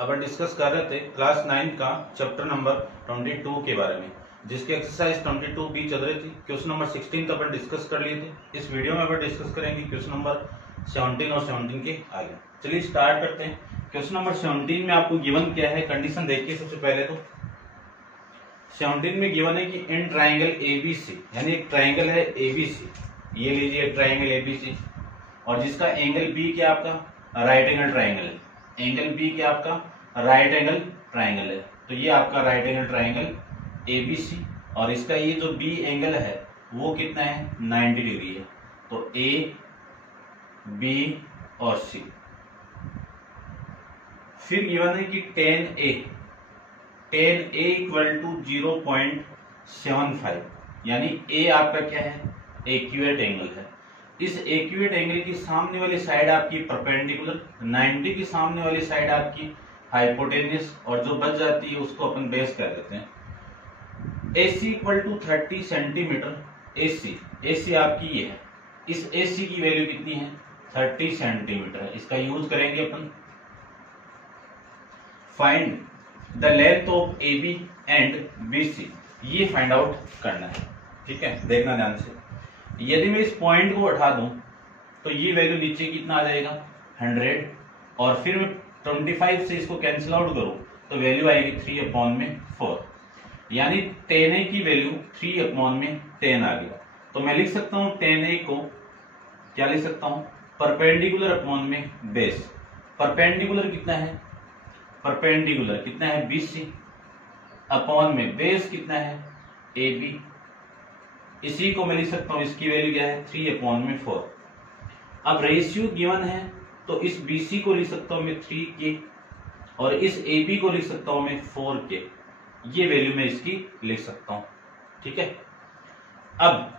अपन discuss कर रहे थे क्लास 9 का चैप्टर नंबर 22 के बारे में, जिसकी एक्सरसाइज 22B चल रही थी। क्वेश्चन नंबर 16 तो अपन डिस्कस कर लिए थे। इस वीडियो में अपन डिस्कस करेंगे क्वेश्चन नंबर 17 और 17 के आगे। चलिए स्टार्ट करते हैं। क्वेश्चन नंबर 17 में आपको गिवन क्या है, कंडीशन देखिए। सबसे पहले तो 17 में गिवन है कि इन ट्राइंगल ABC, यानी एक ट्राइंगल है ABC, ये लीजिए एक ट्राइंगल ABC, और जिसका एंगल B क्या आपका राइट एंगल ट्राइंगल है। एंगल B क्या आपका राइट एंगल ट्राइंगल है, तो ये आपका राइट एंगल ट्राइंगल ABC, और इसका ये जो B एंगल है वो कितना है 90 डिग्री है। तो A, B और C। फिर गिवन है कि tan A इक्वल टू 0.75, यानी A आपका क्या है एक्यूरेट एंगल है। इस एक्यूरेट एंगल की सामने वाली साइड आपकी परपेंडिकुलर, 90 की सामने वाली साइड आपकी हाइपोटेन्यूस, और जो बच जाती है उसको अपन बेस कर देते हैं। AC equal to 30 centimetre. AC आपकी ये है, इस AC की वैल्यू कितनी है 30 सेंटीमीटर है। इसका यूज करेंगे अपन। Find the length of AB and BC, ये फाइंड आउट करना है। ठीक है, देखना ध्यान से। यदि मैं इस पॉइंट को उठा दूं तो ये वैल्यू नीचे कितना आ जाएगा 100, और फिर मैं 25 से इसको कैंसिल आउट करूं तो वैल्यू आएगी 3/4, यानी tan A की वैल्यू 3/10 आ गया। तो मैं लिख सकता हूं tan A को क्या लिख सकता हूं परपेंडिकुलर अपॉन में बेस। परपेंडिकुलर कितना है BC, अपॉन में बेस कितना है AB। इसी को मैं लिख सकता हूं, इसकी वैल्यू क्या है 3/4। अब रेशियो गिवन है तो इस BC को लिख सकता हूं मैं 3K, और इस AB को लिख सकता हूं मैं 4K। ये वैल्यू मैं इसकी लिख सकता हूं। ठीक है, अब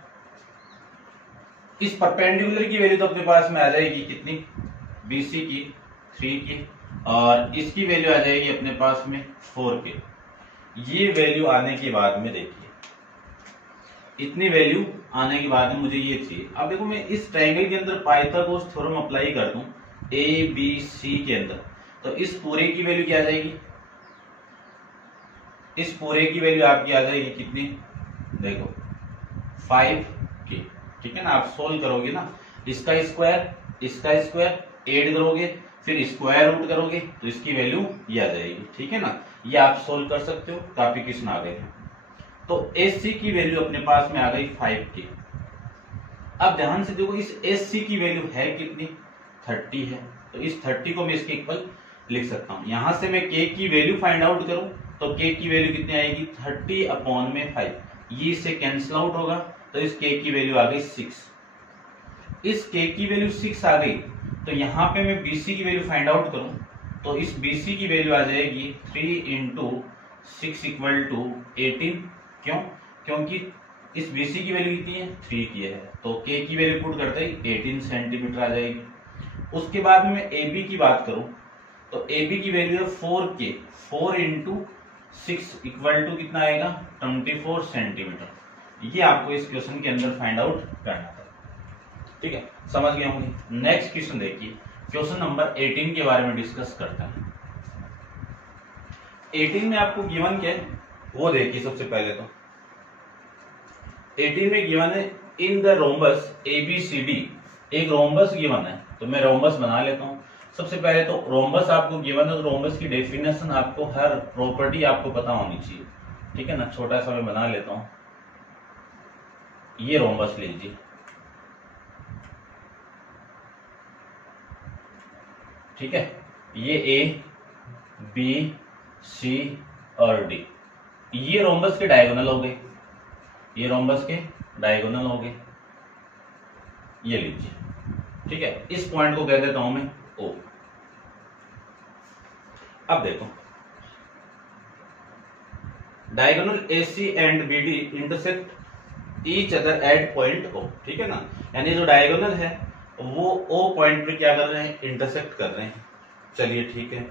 इस परपेंडिकुलर की वैल्यू तो अपने पास में आ जाएगी कितनी BC की 3K, और इसकी वैल्यू आ जाएगी अपने पास में 4K। ये वैल्यू आने के बाद में देखिए, इतनी वैल्यू आने के बाद में मुझे ये चाहिए। अब देखो मैं इस ट्रायंगल के अंदर पाइथागोरस थ्योरम अप्लाई कर दूं ABC के अंदर, तो इस पूरे की वैल्यू क्या आ जाएगी, इस पूरे की वैल्यू आपकी आ जाएगी कितनी, देखो 5K। ठीक है ना, आप सोल्व करोगे ना, इसका स्क्वायर ऐड करोगे, फिर स्क्वायर रूट करोगे तो इसकी वैल्यू ये आ जाएगी। ठीक है ना, ये आप सोल्व कर सकते हो, काफी क्वेश्चन आ गए हैं। तो AC की वैल्यू अपने पास में आ गई 5K। अब ध्यान से देखो, इस AC की वैल्यू है कितनी 30 है, तो इस 30 को मैं इसके इक्वल लिख सकता हूं। यहां से मैं K की वैल्यू फाइंड आउट करूं तो K की वैल्यू कितनी आएगी 30/5। ये इससे कैंसिल आउट होगा, तो इस K की वैल्यू आ गई 6। इस K की वैल्यू 6 आ गई, तो यहां पे मैं BC की वैल्यू फाइंड आउट करूं तो इस BC की वैल्यू आ जाएगी 3 × 6 = 18। क्यों? क्योंकि इस BC की वैल्यू कितनी है 3 की है, तो K की वैल्यू पुट करते ही 18 सेंटीमीटर आ जाएगी। उसके बाद में मैं AB की बात करूं तो AB की वैल्यू है 4K, 4 × 6 = कितना आएगा 24 सेंटीमीटर। ये आपको इस क्वेश्चन के अंदर फाइंड आउट करना था। ठीक है, समझ गए होंगे। नेक्स्ट क्वेश्चन देखिए, क्वेश्चन नंबर 18 के बारे में डिस्कस करते हैं। 18 में आपको गिवन क्या है वो देखिए। सबसे पहले तो 18 में गिवन है इन द रोम्बस ABCD, एक रोम्बस गिवन है, तो मैं रोम्बस बना लेता हूं। सबसे पहले तो रोम्बस आपको गिवन है, तो रोम्बस की डेफिनेशन आपको, हर प्रॉपर्टी आपको पता होनी चाहिए। ठीक है ना, छोटा सा मैं बना लेता हूं। ये रोम्बस लीजिए, ठीक है, ये A, B, C और D, ये रोम्बस के डायगोनल हो गए, ये रोम्बस के डायगोनल हो गए। ये लीजिए, ठीक है, इस पॉइंट को कह देता हूं मैं O। अब देखो, diagonal AC and BD intersect each other at point O। ठीक है ना, यानी जो डायगोनल है वो O पॉइंट पे क्या कर रहे हैं, इंटरसेक्ट कर रहे हैं। चलिए ठीक है,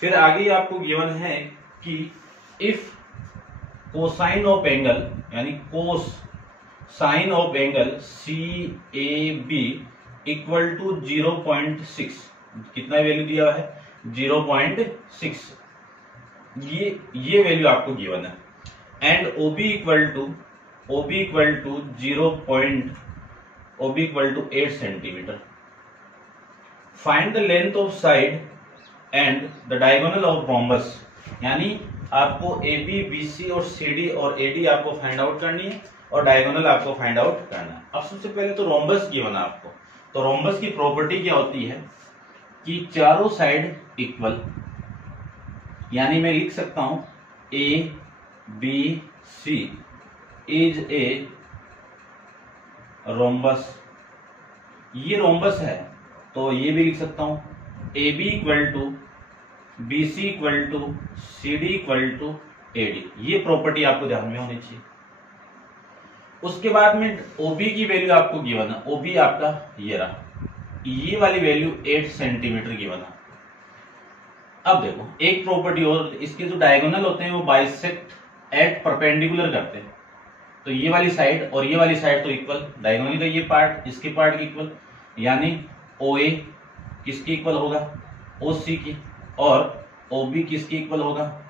फिर आगे आपको गिवन है कि इफ कोसाइन ऑफ एंगल, यानी कोस साइन ऑफ एंगल CAB = 0.6, कितना वैल्यू दिया है 0.6, ये वैल्यू आपको गिवन है। And OB equal to 8 centimetre. Find the length of side and the diagonal of rhombus, यानी आपको AB, BC और CD और AD आपको फाइंड आउट करनी है और डायगोनल आपको फाइंड आउट करना है। अब सबसे पहले तो रोम्बस गिवन है आपको, तो रोम्बस की प्रॉपर्टी क्या होती है कि चारों साइड इक्वल, यानी मैं लिख सकता हूं ABC इज ए रोम्बस। ये रोम्बस है तो ये भी लिख सकता हूं AB equal to BC equal to CD equal to AD। ये प्रॉपर्टी आपको ध्यान में होनी चाहिए। उसके बाद में OB की वैल्यू आपको गिवन है, OB आपका ये रहा, ये वाली वैल्यू 8 सेंटीमीटर गिवन है। अब देखो एक प्रॉपर्टी और, इसके जो डायगोनल होते हैं वो बाइसेक्ट एट परपेंडिकुलर करते हैं, तो ये वाली साइड और ये वाली साइड तो इक्वल, डायगोनल का ये पार्ट इसके पार्ट की इक्वल, यानी OA किसकी इक्वल होगा, OC की, और OB किसकी इक्वल होगा,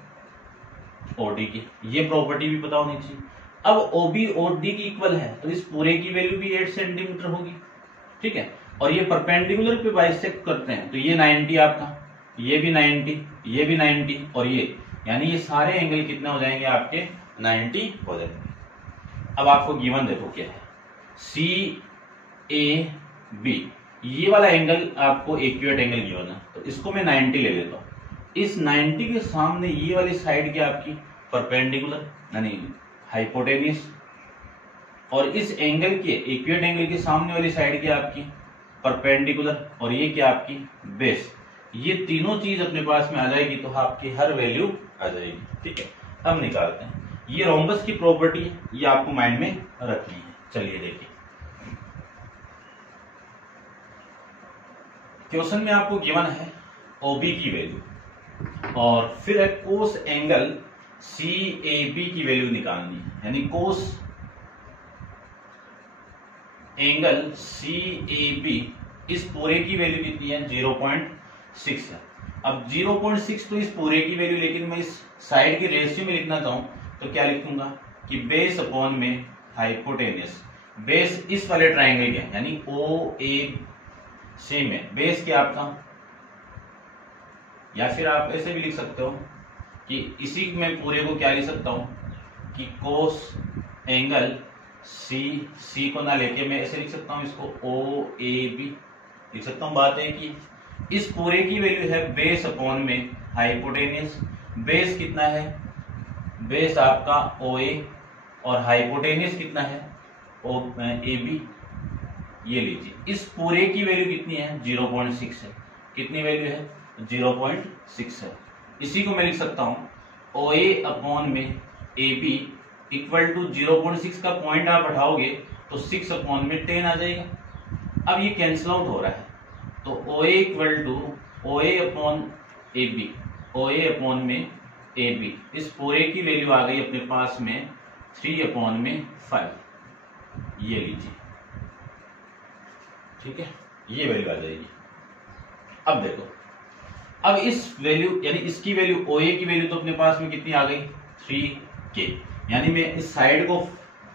OD की। ये प्रॉपर्टी भी पता होनी चाहिए। अब OB OD की इक्वल है तो इस पूरे की वैल्यू भी 8 सेंटीमीटर होगी, ठीक है। और ये परपेंडिकुलर पे बाइसेक्ट करते हैं तो ये 90 आपका, ये भी 90, ये भी 90 और ये, यानी ये सारे एंगल कितने हो जाएंगे आपके 90 हो जाएंगे। अब आपको गिवन देखो क्या है, CAB, ये वाला एंगल आपको एक्यूरेट एंगल गिवन है, तो इसको मैं 90 ले लेता हूं। इस 90 के सामने ये वाली साइड क्या आपकी परपेंडिकुलर यानी हाइपोटेन्यूस, और इस एंगल के एक्यूरेट एंगल के सामने वाली साइड क्या आपकी परपेंडिकुलर, और ये क्या आपकी बेस। ये तीनों चीज अपने पास में आ जाएगी तो आपकी हर वैल्यू आ जाएगी, ठीक है। अब निकालते हैं, ये रोम्बस की प्रॉपर्टी है, ये आपको माइंड में रखनी है। चलिए देखिए, क्वेश्चन में आपको गिवन है OB की वैल्यू और फिर है कोस एंगल CAB की वैल्यू निकालनी है, यानी कोस एंगल CAB इस पूरे की वैल्यू कितनी है 0.6 है। अब 0.6 तो इस पूरे की वैल्यू, लेकिन मैं इस साइड की रेशियो में लिखना चाहूं तो क्या लिखूंगा कि बेस अपॉन में हाइपोटेनियस। बेस इस वाले ट्राइंगल के यानी OAC में बेस क्या आपका, या फिर आप ऐसे भी लिख सकते हो कि इसी में पूरे को क्या लिख सकता हूं कि कोस एंगल C को ना लेके मैं ऐसे लिख सकता हूं, इसको OAB लिख सकता हूं। बात है कि इस पूरे की वैल्यू है बेस अपॉन में हाइपोटेनियस। बेस कितना है, बेस आपका OA और हाइपोटेनियस कितना है AB, ये लीजिए। इस पूरे की वैल्यू कितनी है 0.6 है। कितनी वैल्यू है 0.6 है। इसी को मैं लिख सकता हूं OA अपॉन में AB इक्वल टू 0.6 का पॉइंट आप हटाओगे तो 6 अपॉन में 10 आ जाएगा। अब ये कैंसिल आउट हो रहा है तो OA equal to OA upon AB, OA upon में AB, इस पूरे की वैल्यू आ गई अपने पास में 3 अपॉन में 5, ये लीजिए, ठीक है, ये वैल्यू आ जाएगी। अब देखो, अब इस वैल्यू यानी इसकी वैल्यू OA की वैल्यू तो अपने पास में कितनी आ गई 3K, यानी मैं इस साइड को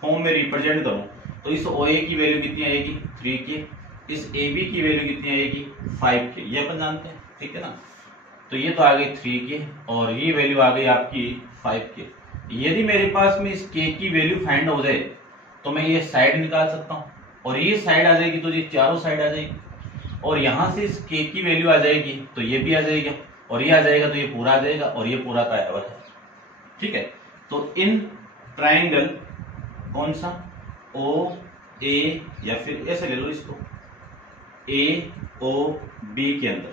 फॉर्म में रिप्रेजेंट करूं तो इस OA की वैल्यू कितनी आएगी 3K, इस AB की वैल्यू कितनी आएगी 5K, ये अपन जानते हैं, ठीक है ना। तो ये तो आ गई 3K और ये वैल्यू आ गई आपकी 5K। यदि मेरे पास में इस K की वैल्यू फाइंड हो जाए तो मैं ये साइड निकाल सकता हूं और ये साइड आ जाएगी तो ये चारों साइड आ जाएगी, और यहां से इस K की वैल्यू आ जाएगी तो ये भी आ जाएगा, और ये आ जाएगा तो ये पूरा आ जाएगा, और ये पूरा का बराबर है, ठीक है। तो इन ट्राइंगल कौन सा OA या फिर ऐसे ले लो इसको AOB के अंदर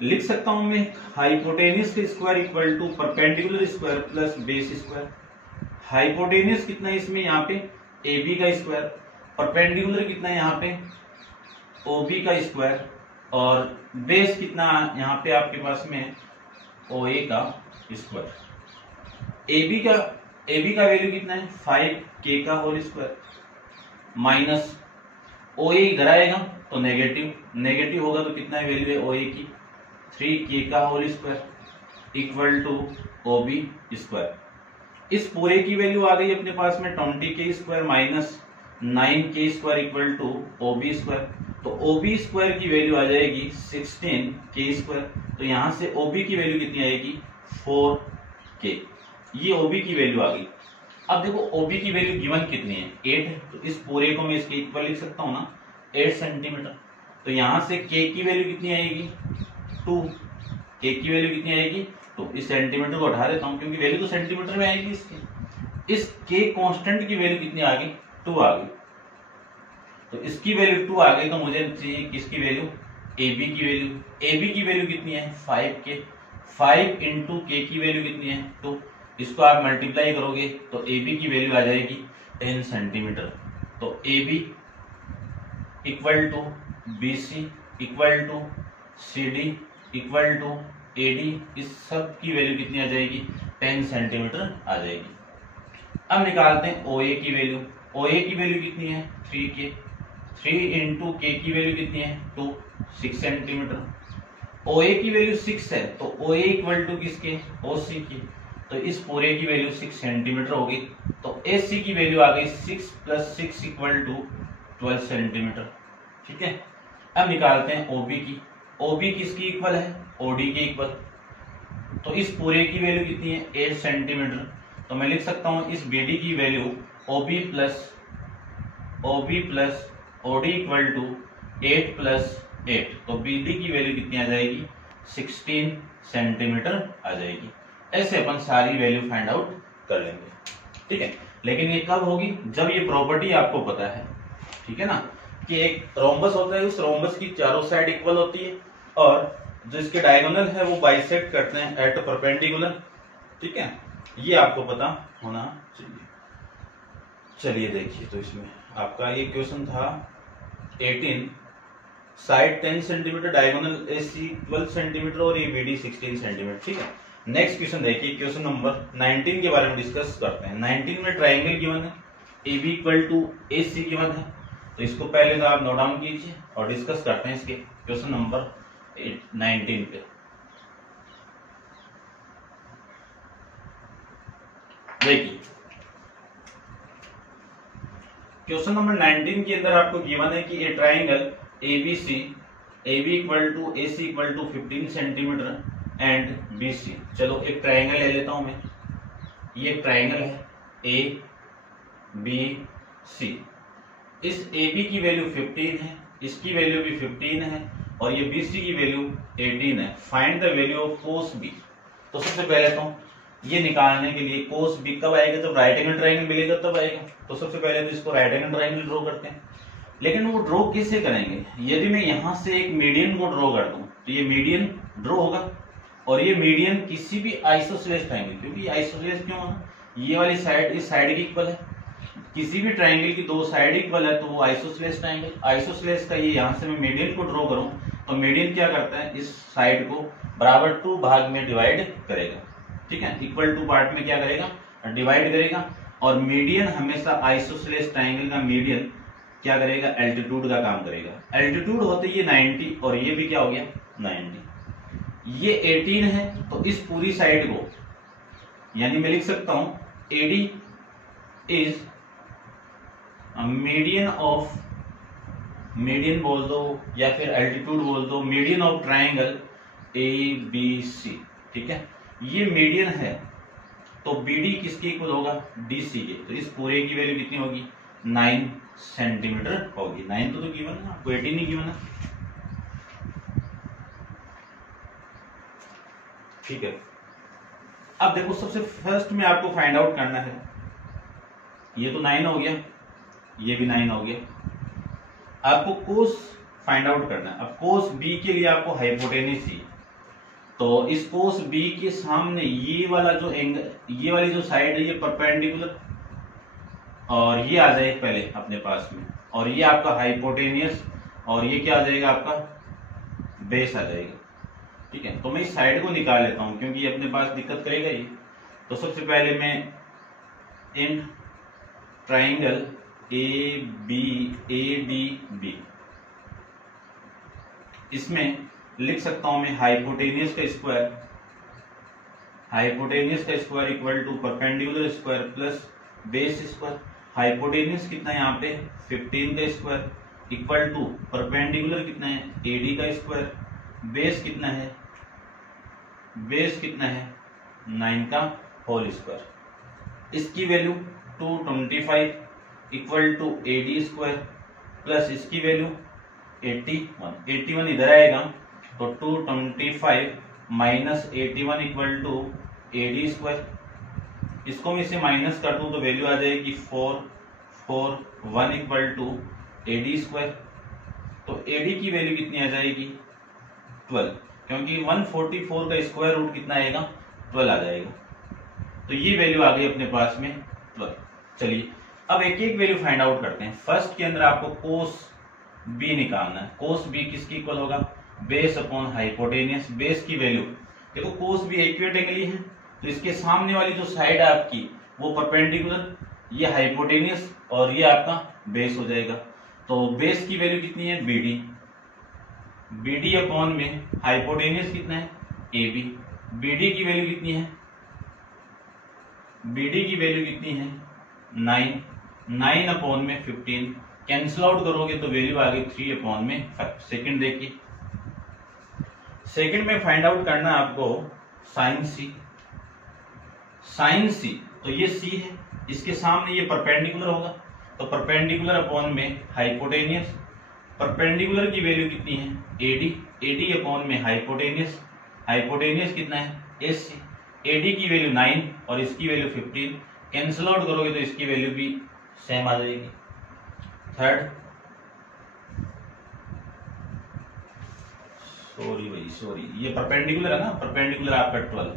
लिख सकता हूं मैं हाइपोटेनियस का square equal to perpendicular square plus base square. Hypotenuse कितना है इसमें यहाँ पे AB का स्क्वायर, परपेंडिकुलर कितना है यहाँ पे OB का स्क्वायर, और बेस कितना यहाँ पे आपके पास में OA का स्क्वायर। AB का वैल्यू कितना है 5K का होल स्क्वायर माइनस OA इधर आएगा तो नेगेटिव होगा तो कितना है वैल्यू है OA की 3k का whole square equal to OB square. इस पूरे की वैल्यू आ गई अपने पास में 20k square minus 9k square equal to OB square. तो OB स्क्वायर की वैल्यू आ जाएगी 16k स्क्वायर। तो यहां से OB की वैल्यू कितनी आएगी 4k। ये OB की वैल्यू आ गई। अब देखो OB की वैल्यू गिवन कितनी है 8 है, तो इस पूरे को मैं इसके इक्वल लिख सकता हूँ ना 8 सेंटीमीटर। तो यहां से k की वैल्यू कितनी आएगी 2। k की वैल्यू कितनी आएगी तो इस सेंटीमीटर को हटा देता हूं क्योंकि वैल्यू तो सेंटीमीटर में आएगी इसकी। इस k कांस्टेंट की वैल्यू कितनी आ गई 2 आ गई। तो इसकी वैल्यू 2 आ गई तो मुझे चाहिए किसकी वैल्यू AB की वैल्यू। AB की वैल्यू कितनी है 5k। 5 इंटू k की वैल्यू कितनी है 2। इसको आप मल्टीप्लाई करोगे तो AB की वैल्यू आ जाएगी 10 सेंटीमीटर। तो AB equal to BC equal to CD equal to AD, इस सब की वैल्यू कितनी आ जाएगी 10 सेंटीमीटर आ जाएगी। अब निकालते हैं OA की वैल्यू। OA की वैल्यू कितनी है 3k। 3 इंटू k की वैल्यू कितनी है 2 6 सेंटीमीटर। OA की वैल्यू 6 है तो OA इक्वल टू किसके OC की। तो इस पूरे की वैल्यू 6 सेंटीमीटर होगी। तो AC की वैल्यू आ गई 6 प्लस 6 इक्वल टू 12 सेंटीमीटर। ठीक है। अब निकालते हैं OB की। OB किसकी इक्वल है OD के इक्वल। तो इस पूरे की वैल्यू कितनी है 8 सेंटीमीटर। तो मैं लिख सकता हूं इस BD की value OB plus OD equal to 8 plus 8। तो BD की वैल्यू कितनी आ जाएगी 16 सेंटीमीटर आ जाएगी। ऐसे अपन सारी वैल्यू फाइंड आउट कर लेंगे। ठीक है। लेकिन ये कब होगी जब ये प्रॉपर्टी आपको पता है। ठीक है ना कि एक रोम्बस होता है, उस रोम्बस की चारों साइड इक्वल होती है और जो इसके डायगोनल है वो बाइसेक्ट करते हैं एट परपेंडिकुलर। ठीक है। ये आपको पता होना चाहिए। चलिए देखिए, तो इसमें आपका ये क्वेश्चन था 18, side 10 centimetre, diagonal AC 12 centimetre और ये BD 16 सेंटीमीटर। ठीक है। नेक्स्ट क्वेश्चन देखिए, क्वेश्चन नंबर 19 के बारे में डिस्कस करते हैं। 19 में ट्राइंगल गिवन है, AB equal to AC given है। तो इसको पहले तो आप नोट डाउन कीजिए और डिस्कस करते हैं इसके क्वेश्चन नंबर 19 पे। देखिए क्वेश्चन नंबर 19 के अंदर आपको गिवन है कि a triangle ABC, AB equal to AC equal to 15 centimetre and BC। चलो एक ट्राइंगल ले लेता हूं मैं। ये एक ट्राइंगल है ABC। इस AB की वैल्यू 15 है, इसकी वैल्यू भी 15 है और ये BC की वैल्यू 18 है। Find the value of cos B। तो सबसे पहले तो ये निकालने के लिए कोस B कब आएगा जब राइट एंगल ट्राइंगल मिलेगा तब आएगा। तो सबसे पहले तो इसको राइट एंगल ट्राइंगल ड्रॉ करते हैं। लेकिन वो ड्रॉ कैसे करेंगे, यदि मैं यहां से एक मीडियन को ड्रॉ कर दूं तो ये मीडियन ड्रॉ होगा और ये मीडियन किसी भी आइसोसेलेस ट्राइंगल, क्योंकि आइसोसेलेस क्यों होना, ये वाली साइड इस साइड की इक्वल है। किसी भी ट्राइंगल की दो साइड इक्वल है तो वो आइसोसेलेस ट्राइंगल। आइसोसेलेस का ये यहां से मैं मीडियन को ड्रॉ करूं तो मीडियन क्या करता है, इस साइड को बराबर 2 भाग में डिवाइड करेगा। ठीक है। इक्वल टू पार्ट में क्या करेगा डिवाइड करेगा। और मीडियन हमेशा आइसोसेलेस ट्राइंगल का मीडियन क्या करेगा एल्टीट्यूड का काम करेगा। एल्टीट्यूड होते ये 90 और ये भी क्या हो गया 90। ये 18 है तो इस पूरी साइड को यानी मैं लिख सकता हूं AD is median of, median बोल दो या फिर एल्टीट्यूड बोल दो, मीडियन ऑफ ट्राइंगल ABC। ठीक है। ये मीडियन है तो BD किसके इक्वल होगा DC के। तो इस पूरे की वैल्यू कितनी होगी 9 सेंटीमीटर होगी। 9 तो गिवन है आपको, 18 नहीं गिवन है। ठीक है। अब देखो सबसे फर्स्ट में आपको फाइंड आउट करना है, ये तो 9 हो गया, ये भी 9 हो गया। आपको कोस फाइंड आउट करना है। अब कोस B के लिए आपको हाइपोटेन्यूज चाहिए। तो इस कोस B के सामने ये वाला जो एंगल, ये वाली जो साइड है ये परपेंडिकुलर और ये आ जाए पहले अपने पास में, और ये आपका हाइपोटेनियस और ये क्या आ जाएगा आपका बेस आ जाएगा। ठीक है। तो मैं इस साइड को निकाल लेता हूं क्योंकि ये अपने पास दिक्कत करेगा ये। तो सबसे पहले मैं इन ट्राइंगल ADB, इसमें लिख सकता हूं मैं हाइपोटेनियस का स्क्वायर, हाइपोटेनियस का square equal to perpendicular square plus base square. Hypotenuse कितना है यहाँ पे 15 का स्क्वायर इक्वल टू परपेंडिकुलर कितना है AD का स्क्वायर, बेस कितना है, बेस कितना है 9 का होल स्क्वायर। इसकी value 225 equal to AD square plus इसकी वैल्यू 81 इधर आएगा तो 225 minus 81 equal to AD square. इसको मैं इसे माइनस कर दूं तो वैल्यू आ जाएगी 441 इक्वल टू AD स्क्वायर। तो AD की वैल्यू कितनी आ जाएगी 12, क्योंकि 144 का स्क्वायर रूट कितना आएगा 12 आ जाएगा। तो ये वैल्यू आ गई अपने पास में 12। चलिए अब एक एक वैल्यू फाइंड आउट करते हैं। फर्स्ट के अंदर आपको कोस बी निकालना है। कोस बी किसकी इक्वल होगा, बेस अपॉन हाइपोटेनियस। बेस की वैल्यू देखो, कोस बी एक्यूरेट एंगल ही है तो इसके सामने वाली जो साइड है आपकी वो परपेंडिकुलर, ये हाइपोटेनियस और ये आपका बेस हो जाएगा। तो बेस की वैल्यू कितनी है BD, BD अपॉन में हाइपोटेनियस कितना है AB। BD की वैल्यू कितनी है, BD की वैल्यू कितनी है 9 अपॉन में 15, कैंसिल आउट करोगे तो वैल्यू आ गई 3 अपॉन में 5। सेकंड देखिए, सेकंड में फाइंड आउट करना है आपको साइन सी। साइन सी तो ये C है, इसके सामने ये परपेंडिकुलर होगा तो परपेंडिकुलर अपॉन में हाइपोटेनियस। परपेंडिकुलर की वैल्यू कितनी है AD, AD अपॉन में हाइपोटेनियस। हाइपोटेनियस कितना है AC, AD की वैल्यू 9 और इसकी वैल्यू 15, कैंसिल आउट करोगे तो इसकी वैल्यू भी सेम आ जाएगी। थर्ड, सॉरी ये परपेंडिकुलर है ना, परपेंडिकुलर आपका 12,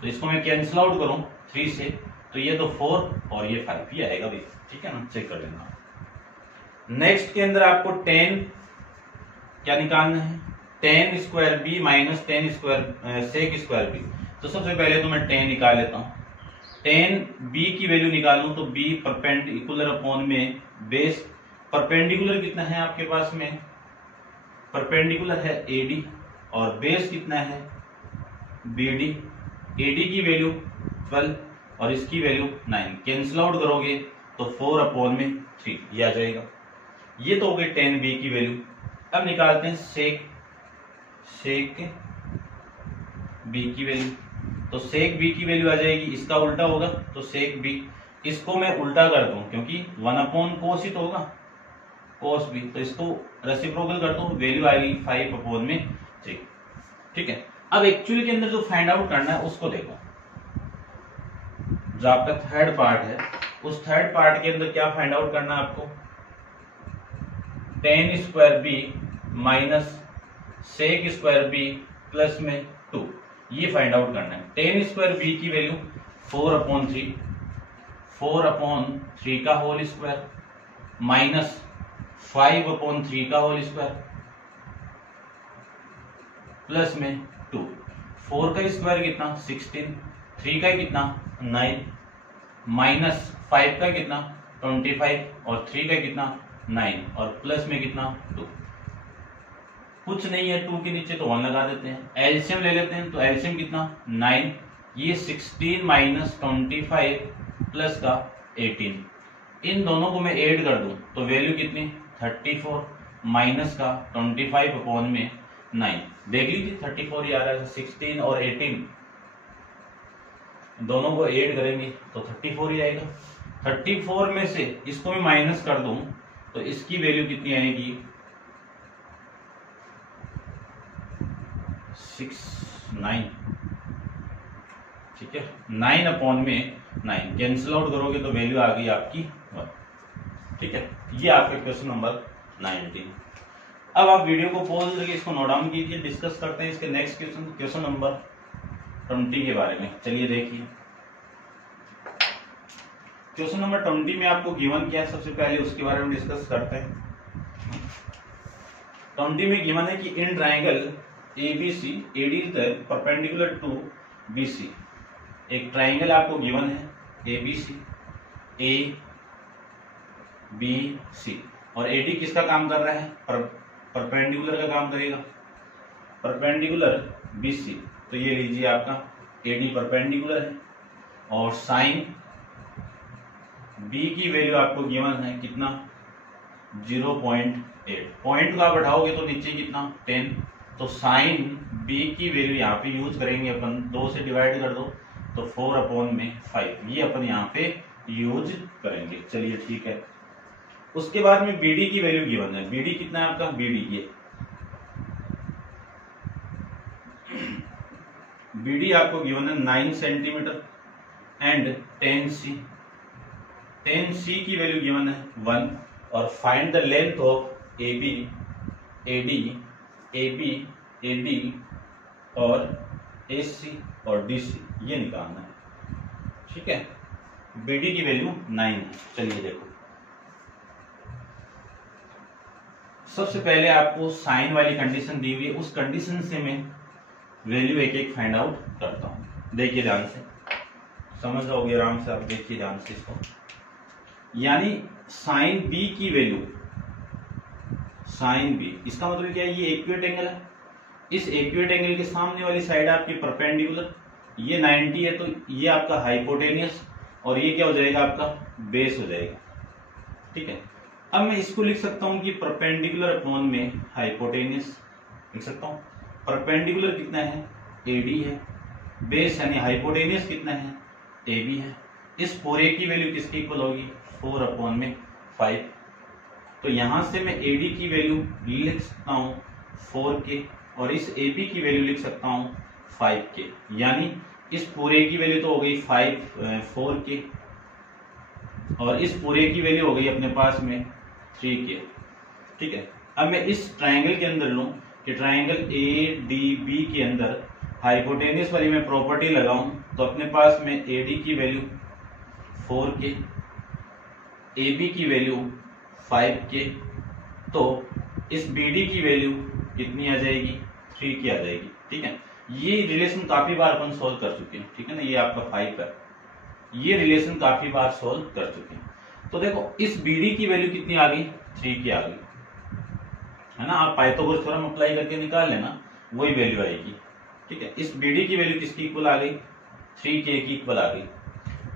तो इसको मैं कैंसिल आउट करूं 3 से तो ये तो 4 और ये 5 ही आएगा भाई, ठीक है ना, चेक कर लेना। नेक्स्ट के अंदर आपको 10 क्या निकालना है, 10 square B minus 10 square sec square B. तो सबसे पहले तो मैं 10 निकाल लेता हूं। 10 बी की वैल्यू निकालूं तो बी परपेंडिकुलर अपॉन में बेस। परपेंडिकुलर कितना है आपके पास में, परपेंडिकुलर है AD और बेस कितना है BD। AD की वैल्यू 12 और इसकी वैल्यू 9, कैंसिल आउट करोगे तो 4 अपॉन में 3 ये आ जाएगा। ये तो हो गई 10 बी की वैल्यू। अब निकालते हैं सेक बी की वैल्यू। तो सेक बी की वैल्यू आ जाएगी, इसका उल्टा होगा तो सेक बी। इसको मैं उल्टा कर दूं क्योंकि 1 अपॉन कोस ही तो होगा कोस बी, तो इसको रेसिप्रोकल कर दूं, वैल्यू आएगी 5 अपॉन में 3। ठीक है, अब एक्चुअली के अंदर जो फाइंड आउट करना है उसको देखो। जो आपका थर्ड पार्ट है उस थर्ड पार्ट के अंदर क्या फाइंड आउट करना है आपको, 10 square B minus sec square B plus में 2, ये फाइंड आउट करना है। 10 स्क्वायर बी की वैल्यू 4 अपॉन 3, 4 अपॉन 3 का होल स्क्वायर माइनस 5 अपॉन 3 का होल स्क्वायर प्लस में 2। 4 का स्क्वायर कितना 16, 3 का कितना 9 माइनस 5 का कितना 25 और 3 का कितना 9 और प्लस में कितना 2। कुछ नहीं है 2 के नीचे तो 1 लगा देते हैं। एलसीएम ले लेते हैं तो एलसीएम कितना 9, ये 16 माइनस 25 प्लस का 18, इन दोनों को मैं ऐड कर दूं तो वैल्यू कितनी 34 माइनस का 25 अपॉन में 9। देख लीजिए 34 ही आ रहा है, 16 और 18 दोनों को ऐड करेंगे तो 34 ही आएगा। 34 में से इसको मैं माइनस कर दूं तो इसकी वैल्यू कितनी आएगी 9। ठीक है, 9 अपॉन में 9, कैंसिल आउट करोगे तो वैल्यू आ गई आपकी 1। ठीक है, ये आपका क्वेश्चन नंबर 19। अब आप वीडियो को पॉज करके इसको नोट डाउन कीजिए, डिस्कस करते हैं इसके नेक्स्ट क्वेश्चन, क्वेश्चन नंबर 20 के बारे में। चलिए देखिए क्वेश्चन नंबर 20 में आपको गिवन क्या है, सबसे पहले उसके बारे में डिस्कस करते हैं। 20 में गिवन है कि in triangle ABC AD is perpendicular to BC। एक ट्राइंगल आपको गिवन है ABC ABC और AD किसका काम कर रहा है, परपेंडिकुलर का काम करेगा। परपेंडिकुलर BC, तो ये लीजिए आपका AD परपेंडिकुलर है, और साइन B की वैल्यू आपको गिवन है कितना 0.8, पॉइंट का बढ़ाओगे तो नीचे कितना 10, तो साइन B की वैल्यू यहाँ पे यूज करेंगे अपन, 2 से डिवाइड कर दो तो 4/5, ये अपन यहाँ पे यूज करेंगे। चलिए ठीक है। उसके बाद में BD की वैल्यू गिवन है, BD कितना है आपका, BD आपको गिवन है 9 सेंटीमीटर एंड 10C की वैल्यू गिवन है 1, और find the length of AB, AD और AC और DC, ये निकालना है। ठीक है, BD की वैल्यू 9 है। चलिए देखो, सबसे पहले आपको साइन वाली कंडीशन दी हुई है, उस कंडीशन से मैं वैल्यू एक एक फाइंड आउट करता हूं। देखिए ध्यान से, समझ जाओगे आराम से, आप देखिए ध्यान से इसको। यानी साइन B की वैल्यू, साइन B, इसका मतलब क्या है, ये एक्यूरेट एंगल है, इस एक्यूरेट एंगल के सामने वाली साइड आपकी परपेंडिकुलर, ये 90 है, तो ये आपका हाइपोटेनियस, और ये क्या हो जाएगा आपका बेस हो जाएगा। ठीक है, अब मैं इसको लिख सकता हूं कि परपेंडिकुलर अपॉन में हाइपोटेनियस लिख सकता हूं। परपेंडिकुलर कितना है, AD है, बेस यानी हाइपोटेनियस कितना है, AB है। इस पूरे की वैल्यू किसकी इक्वल होगी, 4/5। तो यहां से मैं AD की वैल्यू लिख सकता हूं 4K, और इस AB की वैल्यू लिख सकता हूं 5K, यानी इस पूरे की वैल्यू तो हो गई 4K, और इस पूरे की वैल्यू हो गई अपने पास में 3K। ठीक है, अब मैं इस ट्राइंगल के अंदर लूं कि ट्राइंगल ADB के अंदर हाइपोटेनियस वाली मैं प्रॉपर्टी लगाऊं, तो अपने पास में AD की वैल्यू 4K, AB की वैल्यू 5K, तो इस BD की वैल्यू कितनी आ जाएगी, 3K आ जाएगी। ठीक है, ये रिलेशन काफी बार अपन सोल्व कर चुके हैं। ठीक है ना, ये आपका 5 है, ये रिलेशन काफी बार सोल्व कर चुके हैं। तो देखो इस BD की वैल्यू कितनी आ गई, 3K आ गई, है ना। आप पाइथागोरस थ्योरम अप्लाई करके निकाल लेना, वही वैल्यू आएगी। ठीक है, इस BD की वैल्यू किसकी इक्वल आ गई, 3K की इक्वल आ गई।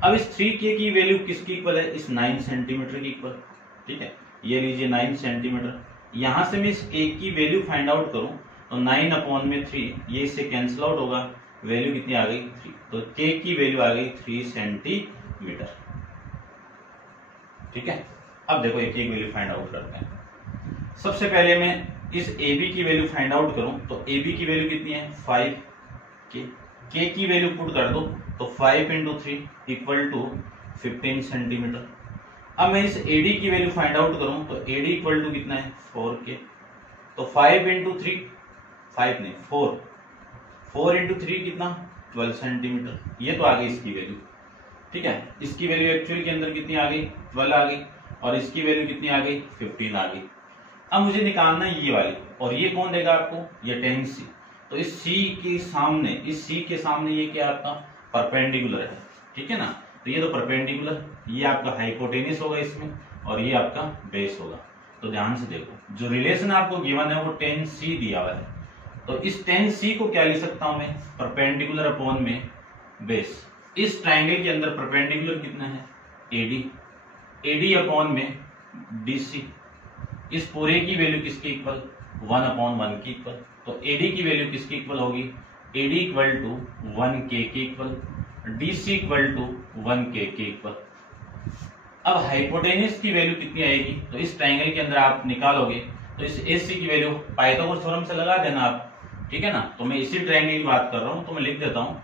अब इस 3K की वैल्यू किसकी इक्वल है, इस 9 सेंटीमीटर की इक्वल। ठीक है, ये लीजिए 9 सेंटीमीटर, यहां से मैं इस K की वैल्यू फाइंड आउट करूं तो 9/3, ये इससे कैंसिल आउट होगा, वैल्यू कितनी आ गई 3, तो K की वैल्यू आ गई 3 सेंटीमीटर। ठीक है, अब देखो एक एक वैल्यू फाइंड आउट करते हैं। सबसे पहले मैं इस AB की वैल्यू फाइंड आउट करूं तो AB की वैल्यू कितनी है, 5K, K की वैल्यू पुट कर दो तो 5 × 3 इक्वल टू 15 सेंटीमीटर। अब मैं इस AD की वैल्यू फाइंड आउट करूं तो AD इक्वल टू कितना है, 4K, तो 5 × 3, 5 नहीं 4 × 3 कितना 12 सेंटीमीटर, ये तो आ गई इसकी वैल्यू। ठीक है, इसकी वैल्यू एक्चुअल के अंदर कितनी आ गई, 12 आ गई, और इसकी वैल्यू कितनी आ गई, 15 आ गई। अब मुझे निकालना है ये वाली, और ये कौन देगा आपको, ये 10C, तो इस C के सामने, इस C के सामने ये क्या आपका परपेंडिकुलर है। ठीक है ना, तो ये तो परपेंडिकुलर, ये आपका हाइपोटेनियस होगा इसमें, और ये आपका बेस होगा। तो ध्यान से देखो, जो रिलेशन आपको गिवन है वो 10C दिया हुआ है, तो इस 10C को क्या लिख सकता हूं मैं, परपेंडिकुलर अपॉन में बेस। इस ट्राइंगल के अंदर परपेंडिकुलर कितना है, AD अपॉन में DC, इस पूरे की वैल्यू किसकी इक्वल, 1/1 की इक्वल, तो AD की वैल्यू किसकी इक्वल होगी, AD इक्वल टू 1K की equal, DC equal to 1K की इक्वल। अब हाइपोटेनियस की वैल्यू कितनी आएगी, तो इस ट्राइंगल के अंदर आप निकालोगे तो इस AC की वैल्यू पाइथागोरस थ्योरम से लगा देना आप। ठीक है ना, तो मैं इसी ट्राइंगल की बात कर रहा हूं, तो मैं लिख देता हूं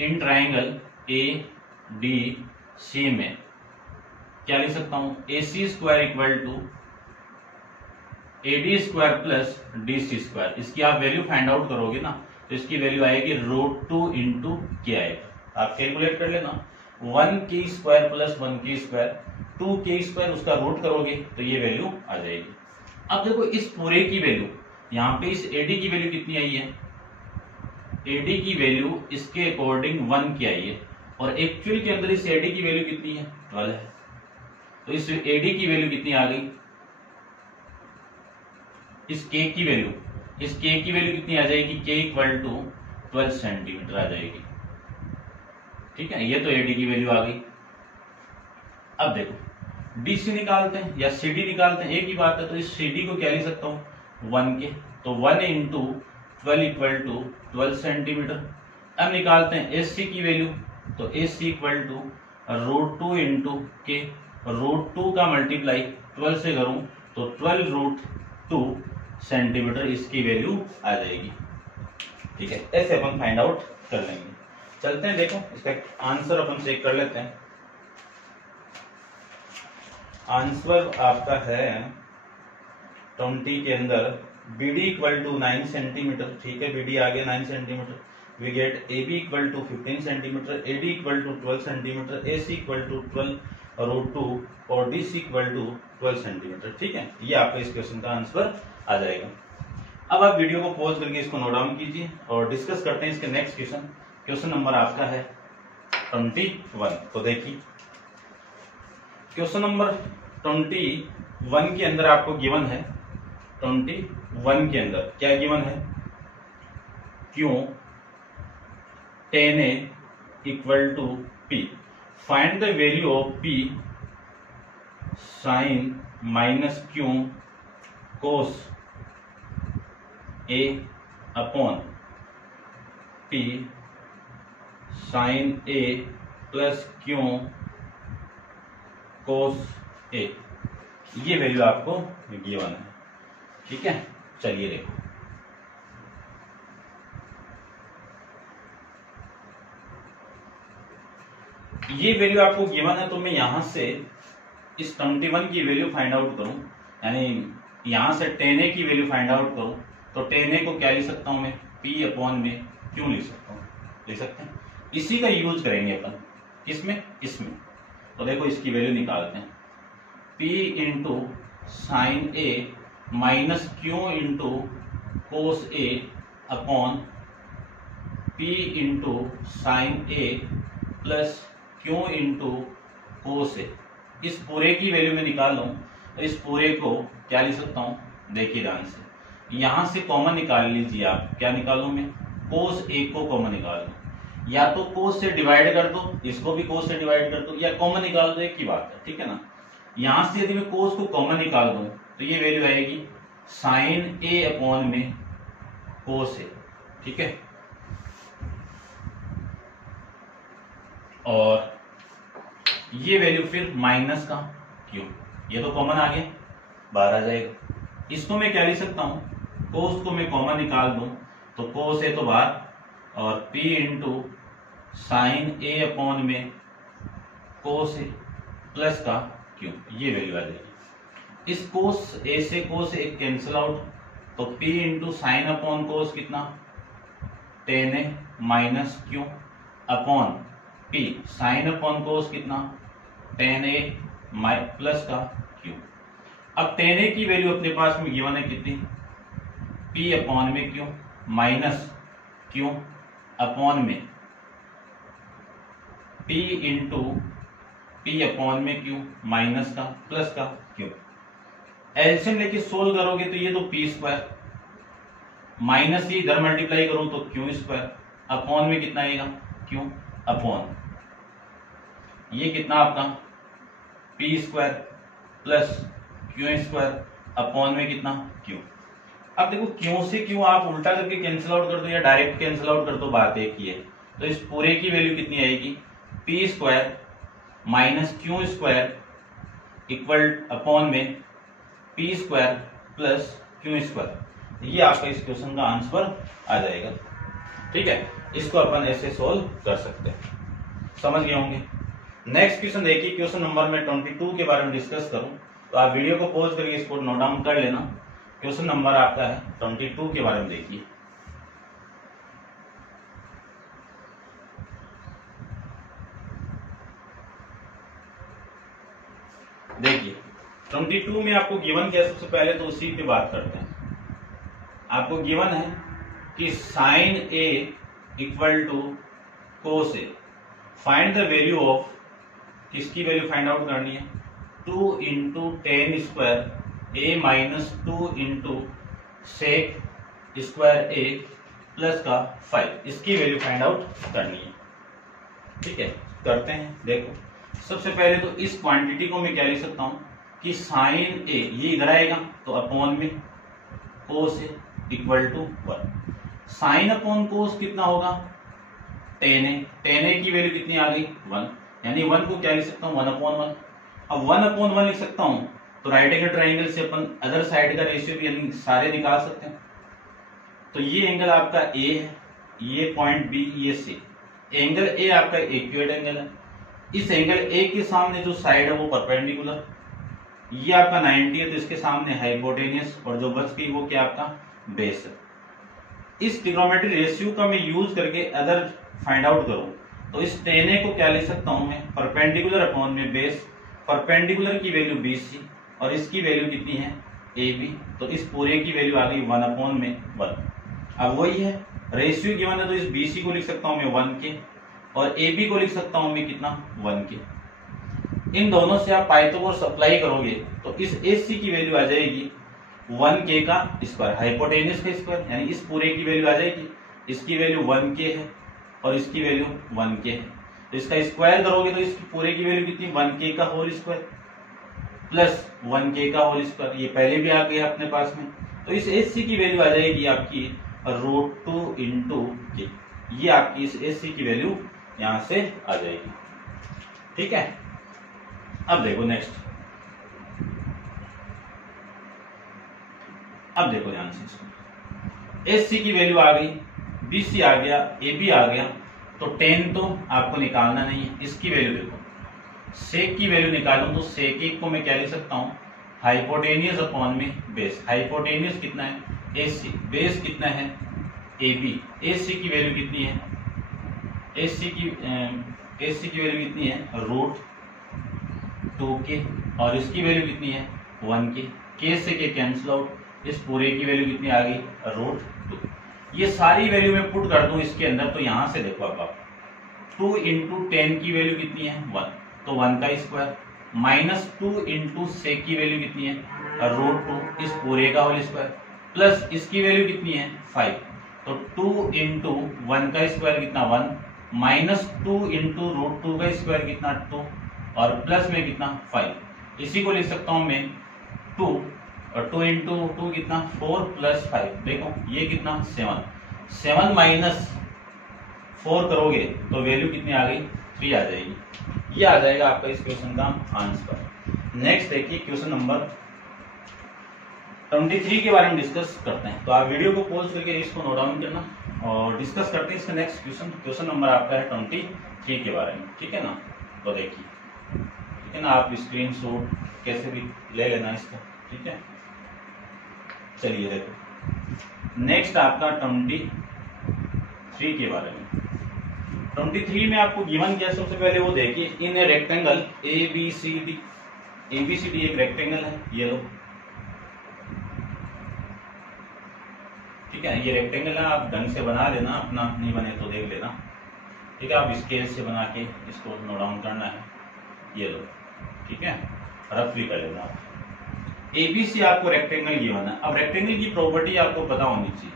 इन ट्राइंगल ADC में क्या लिख सकता हूं, AC² equal to AD² plus DC²। इसकी आप वैल्यू फाइंड आउट करोगे ना, तो इसकी वैल्यू आएगी √2 × K आएगा। आप कैलकुलेट कर लेना, 1K² प्लस 1K², 2K², उसका रूट करोगे तो ये वैल्यू आ जाएगी। अब देखो इस पूरे की वैल्यू, यहाँ पे इस AD की वैल्यू कितनी आई है, AD की वैल्यू इसके अकॉर्डिंग 1K आई है, और एक्चुअल के अंदर इस AD की वैल्यू कितनी है, 12 है, तो इस AD की वैल्यू कितनी आ गई, इस K की वैल्यू इस के की वैल्यू कितनी आ जाएगी, के इक्वल टू 12 सेंटीमीटर आ जाएगी। ठीक है, ये तो एडी की वैल्यू आ गई। अब देखो डीसी निकालते हैं या सीडी निकालते हैं, एक ही बात है। तो इस सीडी को क्या लिख सकता हूं 1 के, तो 1 इंटू 12 इक्वल टू 12 सेंटीमीटर। अब निकालते हैं एससी की वैल्यू, तो एससी इक्वल टू √2 इंटू के, √2 का मल्टीप्लाई 12 से करूं तो 12√2 सेंटीमीटर इसकी वैल्यू आ जाएगी। ठीक है, ऐसे अपन फाइंड आउट कर लेंगे। चलते हैं, देखो इसका आंसर अपन चेक कर लेते हैं। आंसर आपका है 20 के अंदर BD इक्वल टू 9 सेंटीमीटर। ठीक है, BD आ गया 9 centimetre. We get AB equal to 15 centimetre, AD equal to 12 centimetre, AC equal to 12√2 और DC इक्वल टू 12 सेंटीमीटर। ठीक है, ये आपका इस क्वेश्चन का आंसर आ जाएगा। अब आप वीडियो को पॉज करके इसको नोट डाउन कीजिए और डिस्कस करते हैं इसके नेक्स्ट क्वेश्चन। क्वेश्चन नंबर आपका है 21। तो देखिए क्वेश्चन नंबर 21 के अंदर आपको गिवन है, 21 के अंदर क्या गिवन है, क्यों tan A equal to P, find the value of P sine minus Q cos A upon P sine A plus Q cos A। ये वैल्यू आपको गिवन है। ठीक है, चलिए देखो ये वैल्यू आपको गिवन है, तो मैं यहां से इस 21 की वैल्यू फाइंड आउट करूं, यानी यहां से tan A की वैल्यू फाइंड आउट करूं, तो tan A को क्या लिख सकता हूं मैं, P अपॉन में क्यों लिख सकता हूं, लिख सकते हैं। इसी का यूज करेंगे अपन किसमें, इसमें। तो देखो इसकी वैल्यू निकालते हैं, P into sine A minus Q into cos A upon P into sine A plus Q into cos A। इस पूरे की वैल्यू में निकाल लूं तो इस पूरे को क्या लिख सकता हूं, देखिए ध्यान से, यहां से कॉमन निकाल लीजिए आप। क्या निकालूं मैं, कोस A को कॉमन निकाल दो, या तो कोस से डिवाइड कर दो, इसको भी कोस से डिवाइड कर दो, या कॉमन निकाल दो, एक ही बात है। ठीक है ना, यहां से यदि मैं कोस को कॉमन निकाल दूं तो ये वैल्यू आएगी साइन A अपॉन में कोस A। ठीक है, और ये वैल्यू फिर माइनस का क्यू, ये तो कॉमन आ गया, बाहर आ जाएगा। इसको मैं क्या लिख सकता हूं, कोस को मैं कॉमन निकाल दूं तो कोस A तो बाहर, और P into sine A upon में कोस A प्लस का क्यू, ये वैल्यू आ जाएगी। इस कोस A से कोस A कैंसिल आउट, तो P into sine upon cos कितना, tan A minus Q upon P sign upon cos कितना, tan A प्लस का क्यू। अब tan A की वैल्यू अपने पास में गिवन है कितनी, P अपॉन में क्यू माइनस क्यू अपॉन में P इंटू P अपॉन में क्यू माइनस का प्लस का क्यू। एलसीएम लेके सोल्व करोगे तो ये तो P स्क्वायर माइनस ही इधर मल्टीप्लाई करूं तो क्यू स्क्वायर अपॉन में कितना आएगा, क्यू अपॉन ये कितना आपका P square plus Q square upon में कितना क्यू। अब देखो क्यू से क्यू आप उल्टा करके कैंसिल आउट कर दो या डायरेक्ट कैंसिल आउट कर दो, बात एक ही है। तो इस पूरे की वैल्यू कितनी आएगी, P square minus Q square equal upon में P square plus Q square. ये आपका इस क्वेश्चन का आंसर आ जाएगा। ठीक है, इसको अपन ऐसे सोल्व कर सकते हैं, समझ गए होंगे। नेक्स्ट क्वेश्चन देखिए, क्वेश्चन नंबर में 22 के बारे में डिस्कस करूं तो आप वीडियो को पॉज करके इसको नोट डाउन कर लेना। क्वेश्चन नंबर आपका है 22 के बारे में देखिए। देखिए 22 में आपको गिवन क्या है, सबसे पहले तो उसी पे बात करते हैं। आपको गिवन है कि sine A equal to cos A, find the value of, किसकी वैल्यू फाइंड आउट करनी है, 2 into tan square A minus 2 into sec square A plus का 5, इसकी वैल्यू फाइंड आउट करनी है। ठीक है, करते हैं। देखो सबसे पहले तो इस क्वांटिटी को मैं क्या लिख सकता हूं कि साइन ए ये इधर आएगा तो अपॉन में cos A equal to 1। Sine upon cos कितना होगा, टेन ए। टेन ए की वैल्यू कितनी आ गई 1, यानी 1 को क्या लिख सकता हूँ 1/1। अब 1/1 लिख सकता हूं तो राइट एंगल ट्राइंगल से अपन अदर साइड का रेशियो भी यानी सारे निकाल सकते हैं। तो ये एंगल आपका ए है, ये पॉइंट बी, ये सी। एंगल ए आपका इक्वेट एंगल है। इस एंगल ए के सामने जो साइड है वो परपेंडिकुलर, ये आपका 90 है तो इसके सामने हाइपोटेनियस, और जो बच गई वो क्या आपका बेस है। इस ट्रिग्नोमेट्री रेशियो का मैं यूज करके अगर फाइंड आउट करूं तो इस टेन ए को क्या लिख सकता हूं मैं, परपेंडिकुलर अपॉन में बेस। परपेंडिकुलर की वैल्यू BC और इसकी वैल्यू कितनी है AB, तो इस पूरे की वैल्यू आ गई 1/1। अब वही है रेशियो गिवन है तो इस BC को लिख सकता हूं मैं 1 के और AB को लिख सकता हूं मैं कितना 1 के। इन दोनों से आप पाइथागोरस अप्लाई करोगे तो इस AC की वैल्यू आ जाएगी 1K का स्क्वायर, हाइपोटेनियस का स्क्वायर, यानी इस पूरे की वैल्यू आ जाएगी। इसकी वैल्यू 1K है और इसकी वैल्यू 1K है, तो इसका स्क्वायर करोगे तो इसकी पूरे की वैल्यू कितनी 1K का होल स्क्वायर प्लस 1K का होल स्क्वायर, ये पहले भी आ गया अपने पास में। तो इस AC की वैल्यू आ जाएगी आपकी √2 इंटू K, ये आपकी इस AC की वैल्यू यहां से आ जाएगी। ठीक है, अब देखो नेक्स्ट, अब देखो ध्यान से इसको। AC की वैल्यू आ गई, BC आ गया, AB आ गया, तो 10 तो आपको निकालना नहीं है। इसकी वैल्यू देखो, सेक की वैल्यू निकालूं तो सेक एक को मैं क्या लिख सकता हूं हाइपोटेनियस अपॉन में बेस। हाइपोटेनियस कितना है AC, बेस कितना है AB। AC की वैल्यू कितनी है, AC की वैल्यू कितनी है √2K और इसकी वैल्यू कितनी है 1K। K से K कैंसिल आउट, इस पूरे की वैल्यू कितनी आ गई √2। ये सारी वैल्यू मैं पुट कर दूं इसके अंदर तो यहां से देखो अब आप 2 इंटू 10 की वैल्यू कितनी है 1, तो 1 का स्क्वायर माइनस 2 इंटू सेक की वैल्यू कितनी है √2, इस पूरे का होल स्क्वायर प्लस इसकी वैल्यू कितनी है 5, तो 2 इंटू 1 का स्क्वायर कितना 1 माइनस 2 इंटू √2 का स्क्वायर कितना 2 और प्लस में कितना 5। इसी को लिख सकता हूं मैं 2 और 2 इंटू 2 कितना 4 प्लस 5, देखो ये कितना 7 माइनस 4 करोगे तो वैल्यू कितनी आ गई 3 आ जाएगी। ये आ जाएगा आपका इस क्वेश्चन का आंसर। नेक्स्ट देखिए क्वेश्चन नंबर 23 के बारे में डिस्कस करते हैं। तो आप वीडियो को पॉज करके इसको नोट डाउन करना और डिस्कस करते हैं इसका नेक्स्ट क्वेश्चन। क्वेश्चन नंबर आपका है 23 के बारे में, ठीक है ना। तो देखिए, ठीक है ना, आप स्क्रीन शॉट कैसे भी ले लेना इसका, ठीक है। चलिए देखो नेक्स्ट आपका 23 के बारे में। 23 में आपको गिवन क्या, सबसे पहले वो देखिए इन ए रेक्टेंगल ABCD एक रेक्टेंगल है, ये लो, ठीक है। ये रेक्टेंगल है, आप ढंग से बना लेना, अपना नहीं बने तो देख लेना, ठीक है। आप स्केल से बना के इसको नोट डाउन करना है, ये लो, ठीक है, रफली कर लेना आप। ABC आपको रेक्टेंगल गिवन है। अब रेक्टेंगल की प्रॉपर्टी आपको पता होनी चाहिए।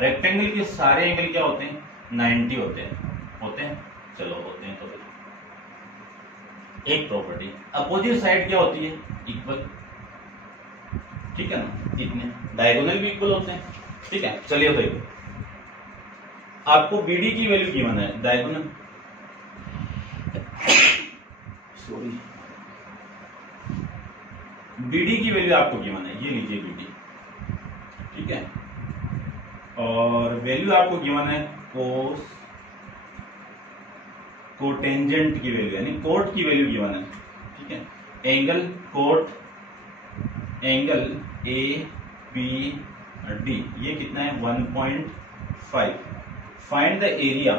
रेक्टेंगल के सारे एंगल क्या होते हैं 90 होते हैं, चलो होते हैं। तो एक प्रॉपर्टी, अपोजिट साइड क्या होती है इक्वल, ठीक है ना, इतने डायगोनल भी इक्वल होते हैं, ठीक है। चलिए देखो, आपको BD की वैल्यू गिवन है, डायगोनल सॉरी BD की वैल्यू आपको गिवन है, ये लीजिए BD, ठीक है। और वैल्यू आपको गिवन है कोटेंजेंट की वैल्यू, यानी कोट की वैल्यू गिवन है, ठीक है। एंगल कोट, एंगल ABD ये कितना है 1.5। Find the area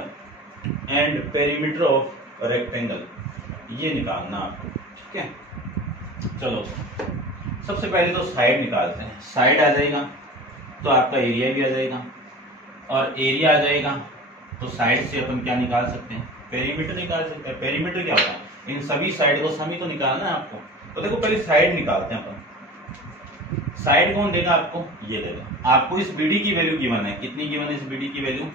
and perimeter of rectangle, ये निकालना आपको, ठीक है। चलो सबसे पहले तो साइड निकालते हैं। साइड आ जाएगा तो आपका एरिया भी आ जाएगा, और एरिया आ जाएगा तो साइड से अपन क्या निकाल सकते हैं पेरीमीटर निकाल सकते हैं। पेरीमीटर क्या होता है, इन सभी साइड को सम ही तो निकालना है आपको। तो देखो पहले साइड निकालते हैं अपन। साइड कौन देगा आपको, ये देगा। आपको इस बीडी की वैल्यू गिवन है, कितनी गिवन है इस बीडी की वैल्यू,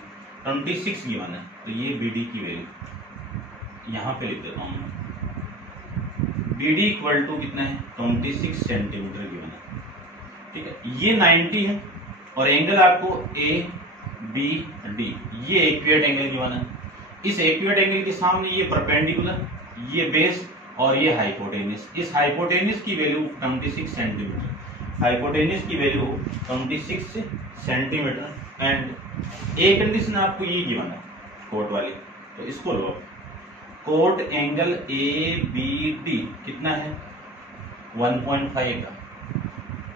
26 गिवन है। तो ये बीडी की वैल्यू यहां पे लिख देता हूं मैं, बीडी इक्वल टू कितना है 26 सेंटीमीटर गिवन है, ठीक है। ये 90 है और एंगल आपको ए बी डी, ये इक्विलेटरल एंगल गिवन है। इस इक्विलेटरल एंगल के सामने ये परपेंडिकुलर, ये बेस और ये हाइपोटेन्यूस। इस हाइपोटेन्यूस की वैल्यू 26 सेंटीमीटर, हाइपोटेन्यूस की वैल्यू 26 सेंटीमीटर। एंड एक कंडीशन आपको ये गिवन है कोट वाली, तो इसको लो। Cot angle A B D कितना है 1.5 का।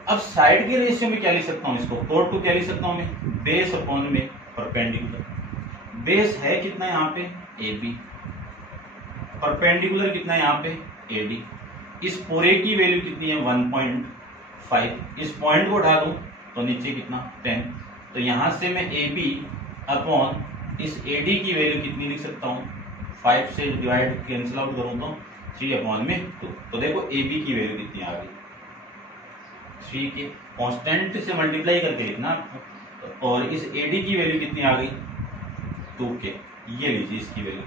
अब साइड के रेशियो में क्या लिख सकता हूं इसको, कोट को क्या लिख सकता हूं मैं, बेस अपॉन में परपेंडिकुलर। बेस है कितना यहाँ पे ए बी, परपेंडिकुलर कितना है यहाँ पे ए डी। इस पूरे की वैल्यू कितनी है 1.5। इस पॉइंट को उठा दूं तो नीचे कितना 10। तो यहां से मैं ए बी अपॉन इस ए डी की वैल्यू कितनी लिख सकता हूं, 5 से डिवाइड कैंसिल आउट करूं तो 3 अपॉन में 2। तो देखो ए बी की वैल्यू कितनी आ गई 3 के, कांस्टेंट से मल्टीप्लाई करके लिखना आपको। और इस ए डी की वैल्यू कितनी आ गई 2 के, ये लीजिए इसकी वैल्यू।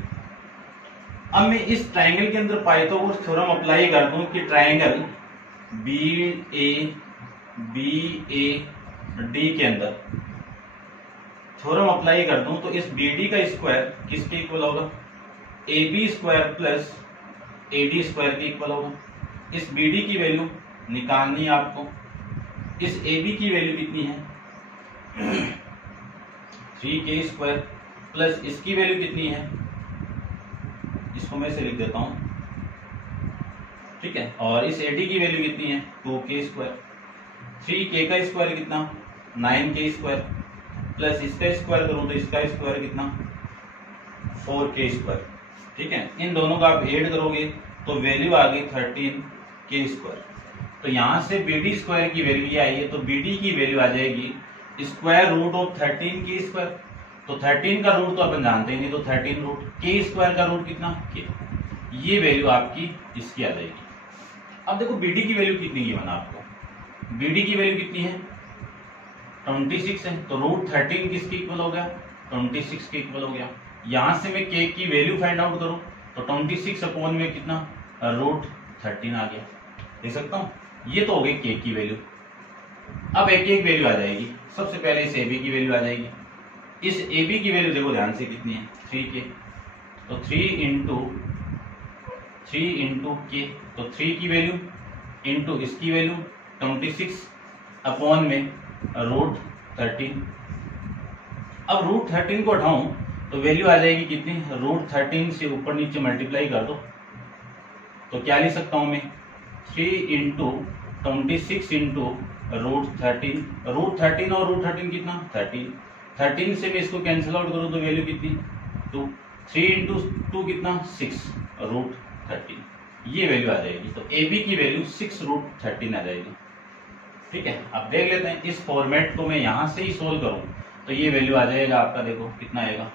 अब मैं इस ट्राइंगल के अंदर पाइथागोरस थ्योरम अप्लाई कर दूं कि ट्राइंगल बी ए डी के अंदर थ्योरम अप्लाई कर दूं तो इस बी डी का स्क्वायर किसके इक्वल होगा, A B square plus A D square के इक्वल होगा। इस बी डी की वैल्यू निकालनी है आपको। इस ए बी की वैल्यू कितनी है 3k स्क्वायर प्लस इसकी वैल्यू कितनी है, इसको मैं से लिख देता हूं, ठीक है। और इस एडी की वैल्यू कितनी है 2k स्क्वायर। 3k का स्क्वायर कितना 9k स्क्वायर प्लस इसका स्क्वायर करूं तो इसका स्क्वायर कितना 4k स्क्वायर, ठीक है। इन दोनों का आप ऐड करोगे तो वैल्यू आ गई 13k स्क्वायर। तो यहां से बीडी स्क्वायर की वैल्यू ये आई है, तो बीडी की वैल्यू आ जाएगी square root of 13k square. तो 13 का रूट तो अपन जानते ही नहीं, तो 13 रूट k स्क्वायर का रूट कितना k, ये वैल्यू आपकी इसकी आ जाएगी। अब देखो बीडी की वैल्यू कितनी गिवन आपको, बीडी की वैल्यू कितनी है 26 है, तो रूट 13 किसके इक्वल हो गया 26 के इक्वल हो गया। यहां से मैं k की वैल्यू फाइंड आउट करूं तो 26 अपॉन में कितना रूट 13 आ गया, देख सकता हूं। ये तो हो गई k की वैल्यू। अब एक एक वैल्यू आ जाएगी। सबसे पहले इस ab की वैल्यू आ जाएगी। इस ab की वैल्यू देखो ध्यान से कितनी है 3k, तो 3 इंटू k, तो 3 की वैल्यू इंटू इसकी वैल्यू 26 अपॉन में रूट 13। अब रूट 13 को उठाऊं तो वैल्यू आ जाएगी कितनी, रूट 13 से ऊपर नीचे मल्टीप्लाई कर दो तो क्या लिख सकता हूं मैं 3 इंटू 26 इंटू रूट 13। रूट 13 और रूट 13 कितना 13 से मैं इसको कैंसिल आउट करूं तो वैल्यू कितनी 2। 3 इंटू 2 कितना 6 रूट 13, ये वैल्यू आ जाएगी। तो ए बी की वैल्यू 6 रूट 13 आ जाएगी, ठीक है। अब देख लेते हैं इस फॉर्मेट को मैं यहां से ही सोल्व करूं तो ये वैल्यू आ जाएगा आपका, देखो कितना आएगा,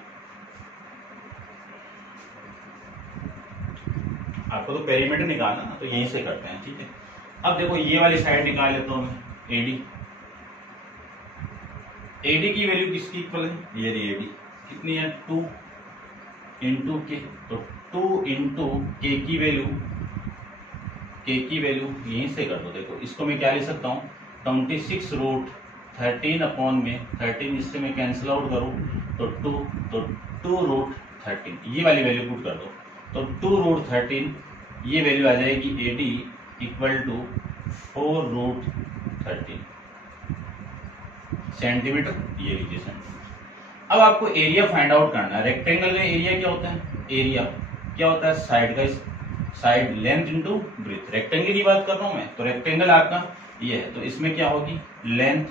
आपको तो पेरीमीटर निकालना ना, तो यहीं से करते हैं, ठीक है। अब देखो ये वाली साइड निकाल लेता हूं मैं एडी। एडी की वैल्यू किसकी इक्वल है, ये रही एडी, कितनी है 2 इंटू के, तो 2 इंटू के की वैल्यू यहीं से कर दो। देखो इसको मैं क्या लिख सकता हूँ 26 रूट 13 अपॉन में 13, इससे मैं कैंसिल आउट करूँ तो 2 रूट 13, ये वाली वैल्यू पुट कर दो तो 2 रूट 13, ये वैल्यू आ जाएगी AD equal to 4 root 13 centimetre, ये लीजिए सेंटीमीटर। अब आपको एरिया फाइंड आउट करना है। रेक्टेंगल में एरिया क्या होता है, एरिया क्या होता है साइड का, side length into breadth. Rectangle की बात कर रहा हूं मैं, तो रेक्टेंगल आपका ये है, तो इसमें क्या होगी लेंथ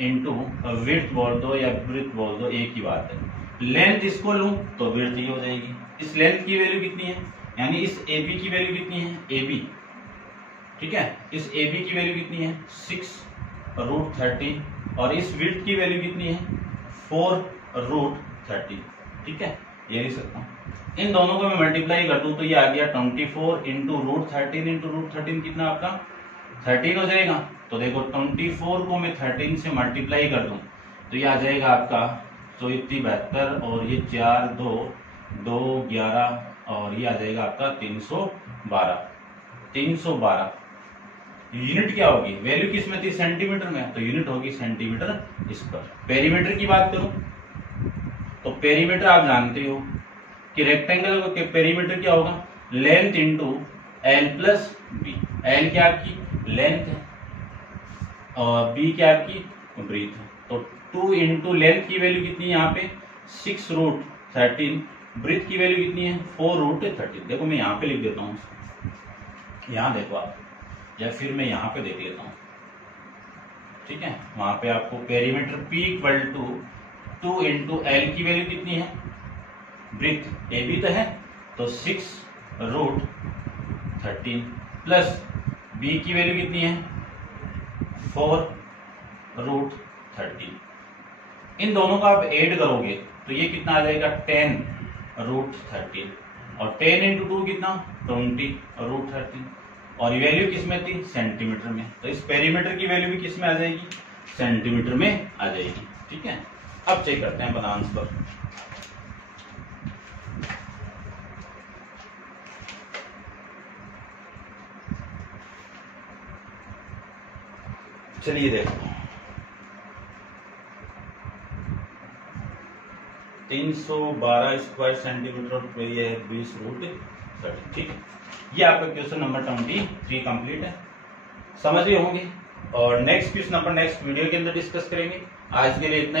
इंटू विड्थ बोल दो या ब्रेथ बोल दो, एक ही बात है। लेंथ इसको लूं तो विड्थ ही हो जाएगी। इस लेंथ की वैल्यू कितनी है, यानी इस AB की वैल्यू कितनी है AB, ठीक है। इस AB की वैल्यू कितनी है 6 रूट 13 और इस विड्थ की वैल्यू कितनी है 4 रूट 13, ठीक है। ये लिख सकता हूं। इन दोनों को मैं मल्टीप्लाई कर दूं तो ये आ गया 24 इंटू रूट 13 कितना आपका 13 हो जाएगा। तो देखो 24 को मैं 13 से मल्टीप्लाई कर दूं तो ये आ जाएगा आपका 74 और ये 4 2 2 11 और ये आ जाएगा आपका 312। यूनिट क्या होगी, वैल्यू किस में थी, सेंटीमीटर में, तो यूनिट होगी सेंटीमीटर स्क्वायर। पेरीमीटर की बात करूं तो पेरीमीटर आप जानते हो कि रेक्टेंगल का पेरीमीटर क्या होगा, length into L plus B. L क्या आपकी लेंथ है और बी क्या आपकी ब्रीथ है। तो 2 इंटू लेंथ की वैल्यू कितनी है यहाँ पे 6√13, ब्रीथ की वैल्यू कितनी है 4√13। देखो मैं यहाँ पे लिख देता हूँ, यहाँ देखो आप, या फिर मैं यहाँ पे देख लेता हूँ, ठीक है। वहां पे आपको perimeter P equal to 2 into L की वैल्यू कितनी है, ब्रीथ ए बी तो है, तो 6√13 प्लस बी की वैल्यू कितनी है 4√13। इन दोनों का आप ऐड करोगे तो ये कितना आ जाएगा 10√13 और 10 इंटू 2 कितना 20√13 और वैल्यू किस में थी सेंटीमीटर में। तो इस पेरीमीटर की वैल्यू भी किस में आ जाएगी, सेंटीमीटर में आ जाएगी, ठीक है। अब चेक करते हैं बना आंसर। चलिए देखो 312 स्क्वायर सेंटीमीटर और ये है 20√13, ठीक है। ये आपका क्वेश्चन नंबर 23 कंप्लीट है, समझ गए होंगे। और नेक्स्ट क्वेश्चन अपन नेक्स्ट वीडियो के अंदर डिस्कस करेंगे। आज के लिए इतना ही।